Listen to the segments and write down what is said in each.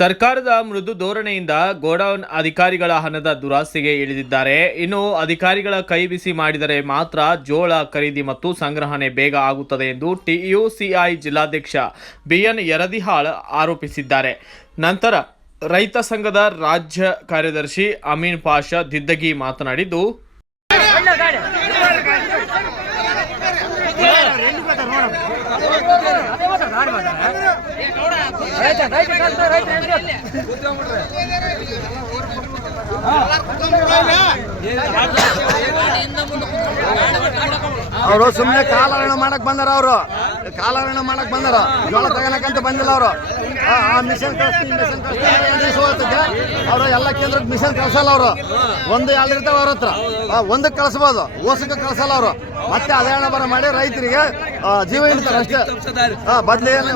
ಸರ್ಕಾರದ ಮೃದು ಧೋರಣೆಯಿಂದ ಗೋಡೌನ್ ಅಧಿಕಾರಿಗಳ ಹಣದ ದುರಾಸೆಗೆ ಇಳಿದಿದ್ದಾರೆ. ಇನ್ನು ಅಧಿಕಾರಿಗಳ ಕೈ ಬಿಸಿ ಮಾಡಿದರೆ ಮಾತ್ರ ಜೋಳ ಖರೀದಿ ಮತ್ತು ಸಂಗ್ರಹಣೆ ಬೇಗ ಆಗುತ್ತದೆ ಎಂದು ಟಿಯುಸಿಐ ಜಿಲ್ಲಾಧ್ಯಕ್ಷ ಬಿಎನ್ ಯರದಿಹಾಳ್ ಆರೋಪಿಸಿದ್ದಾರೆ. ನಂತರ ರೈತ ಸಂಘದ ರಾಜ್ಯ ಕಾರ್ಯದರ್ಶಿ ಅಮೀನ್ ಪಾಷಾ ದಿದ್ದಗಿ ಮಾತನಾಡಿದ್ದು, ಅವರು ಸುಮ್ಮನೆ ಕಾಲಹರಣ ಮಾಡಕ್ ಬಂದಾರ. ಅವರು ಕಾಲಹರಣ ಮಾಡಕ್ ಬಂದಾರ, ಜೋಳ ತಗೋಣಕಂತ ಬಂದಿಲ್ಲ. ಅವರು ಮಿಷನ್ ಕಳಿಸ್ತೀನಿ ಅವರು ಎಲ್ಲ ಕೇಂದ್ರಕ್ಕೆ ಮಿಷನ್ ಕಳ್ಸಲ್ಲ. ಅವರು ಒಂದು ಎರಡು ಇರ್ತಾವ ಅವ್ರ ಹತ್ರ, ಒಂದಕ್ಕೆ ಕಳಿಸ್ಬೋದು, ಓಸಕ್ಕೆ ಕಳ್ಸಲ್ಲ. ಅವರು ಮತ್ತೆ ಅದೇ ಹಣ ಬರ ಮಾಡಿ ರೈತರಿಗೆ ಜೀವ ಇಡ್ತಾರೆ ಅಷ್ಟೇ. ಬದ್ಲಿ ಏನು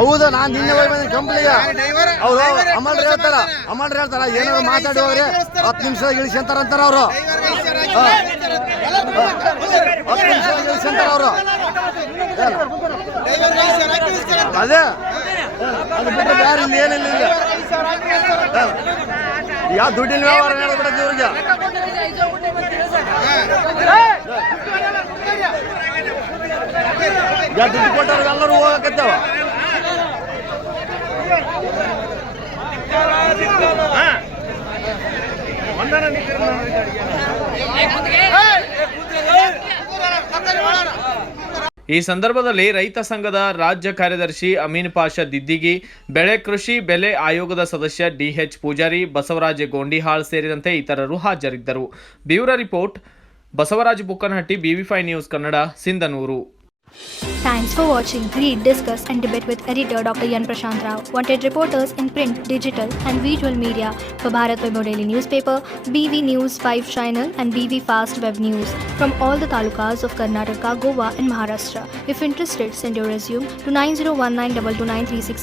ಹೌದು, ನಾನು ನಿನ್ನೆ ಹೋಗಿ ಬಂದ ಕಂಪ್ನಿಗೆ. ಅವರು ಅಮಲ್ರಿ ಹೇಳ್ತಾರ ಏನಾದ್ರು ಮಾತಾಡಿ ಹೋಗ್ರಿ 10 ನಿಮಿಷ ಇಳಿಸ್ಕೊಂತಾರಂತಾರ. ಅವರು 10 ನಿಮಿಷ ಇಳಿಸ್ಕೊಂತಾರ. ಅವರು ಅದೇ ಅದು ಬಿಟ್ಟರೆ ಯಾರು ಇಲ್ಲಿ ಏನಿಲ್ಲ. ಯಾವ ದುಡ್ಡಿನ ವ್ಯವಹಾರ ಹೇಳ್ಬಿಡತ್ತೆ ಇವ್ರಿಗೆ. ದುಡ್ಡು ಕೊಟ್ಟವ್ರಿಗೆ ಎಲ್ಲರೂ ಹೋಗಕತ್ತೇವ. ಈ ಸಂದರ್ಭದಲ್ಲಿ ರೈತ ಸಂಘದ ರಾಜ್ಯ ಕಾರ್ಯದರ್ಶಿ ಅಮೀನ್ ಪಾಷಾ ದಿದ್ದಿಗಿ, ಬೆಳೆ ಕೃಷಿ ಬೆಲೆ ಆಯೋಗದ ಸದಸ್ಯ ಡಿಎಚ್ ಪೂಜಾರಿ, ಬಸವರಾಜ ಗೋಂಡಿಹಾಳ್ ಸೇರಿದಂತೆ ಇತರರು ಹಾಜರಿದ್ದರು. Bureau report, Basavaraj Bukkanahatti, BV5 news Kannada, Sindhanur. Thanks for watching. Read, discuss and debate with editor Dr. Yan Prashant Rao. Wanted reporters in print, digital and visual media for Bharat Vaibhav Daily Newspaper, BV News 5 Channel and BV Fast Web News from all the talukas of Karnataka, Goa and Maharashtra. If interested, send your resume to 9019229369.